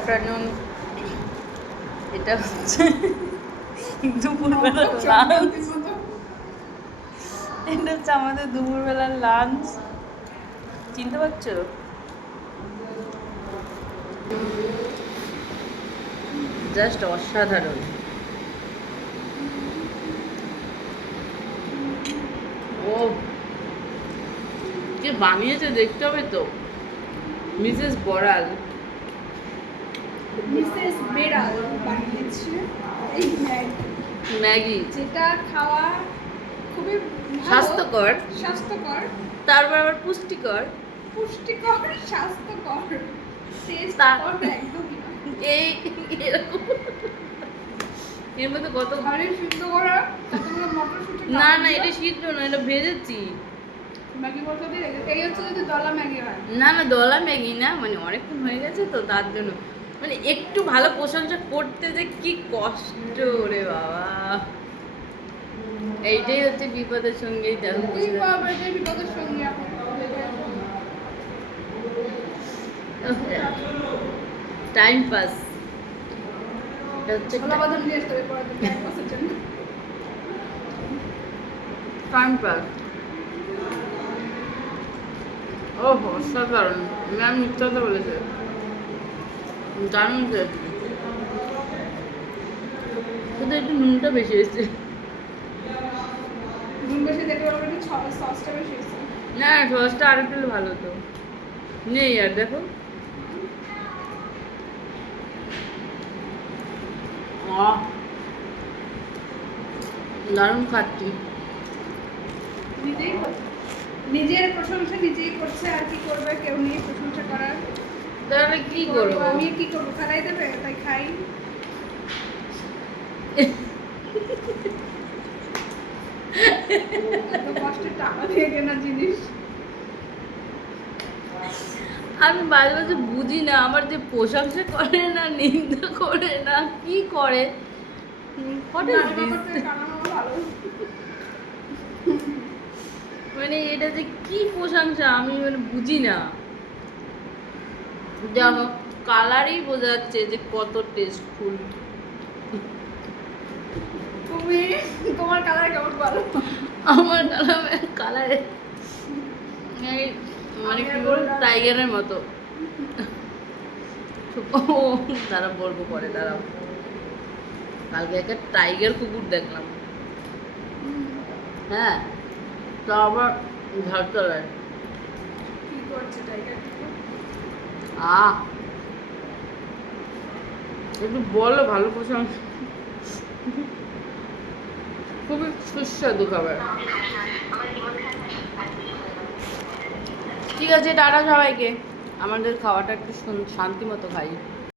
Afternoon এটা হচ্ছে দুপুরবেলার লাঞ্চ। এটা হচ্ছে আমাদের দুপুরবেলার লাঞ্চ। চিনতে পারছ? জাস্ট অসাধারণ। ও। কে বানিয়েছে দেখতে হবে তো। মিসেস বড়াল মিসেস বেড়াল বানিয়েছে এই ম্যাগি। ম্যাগি। যেটা খাওয়া খুবই স্বাস্থ্যকর। স্বাস্থ্যকর। তারপর আবার পুষ্টিকর। পুষ্টিকর স্বাস্থ্যকর। টেস্ট একদমই এই এরকম। এর মধ্যে কত ঘরে সিদ্ধ করা কতগুলো মটরশুঁটি না না এটা সিদ্ধ না এটা ভেজেছি। ম্যাগি বলতে দিয়ে এই হচ্ছে যদি দলা ম্যাগি হয়। না না দলা ম্যাগি না মানে অনেকক্ষণ হয়ে গেছে তো তার জন্য। মানে একটু ভালো প্রশংসা করতে যে কি কষ্ট রে বাবা। এইটাই হচ্ছে বিপদের সঙ্গেই দেখো সঙ্গে টাইম পাস এটা হচ্ছে টাইম পাস ও অসাধারণ। ম্যাম মিথ্যা বলেছে। দারুণ খেয়েছি শুধু একটু নুনটা বেশি এসেছে নুন বেশি অলরেডি সসটা বেশি এসেছে না সসটা আর একটু ভালো হতো নেই আর দেখো। দারুণ খাচ্ছি। নিজেই। নিজের প্রশংসা নিজেই করছে আর কি করবে কেউ নিয়ে প্রশংসা করার তাহলে কি করব আমি কি করব দেবে তাই খাই এত টাকা দিয়ে কেনা জিনিস আমি মাঝে মাঝে বুঝি না আমার যে প্রশংসা করে না নিন্দা করে না কি করে মানে এটা যে কি প্রশংসা আমি মানে বুঝি না দেখো কালারই বোঝা যাচ্ছে যে কত টেস্টফুল তুমি তোমার কালার কেমন বলো? আমার কালার কালারে এই মানে কি বলব টাইগারের মতো। ও তারা বলব পরে দাঁড়াও। কালকে একটা টাইগার কুকুর দেখলাম। হ্যাঁ তো আবার ঝাড়তলায় কি করছে টাইগার একটু বলো ভালো প্রশংসা খুবই সুস্বাদু খাবার। ঠিক আছে, টাটা সবাইকে। আমাদের খাওয়াটা একটু শান্তি মতো খাই।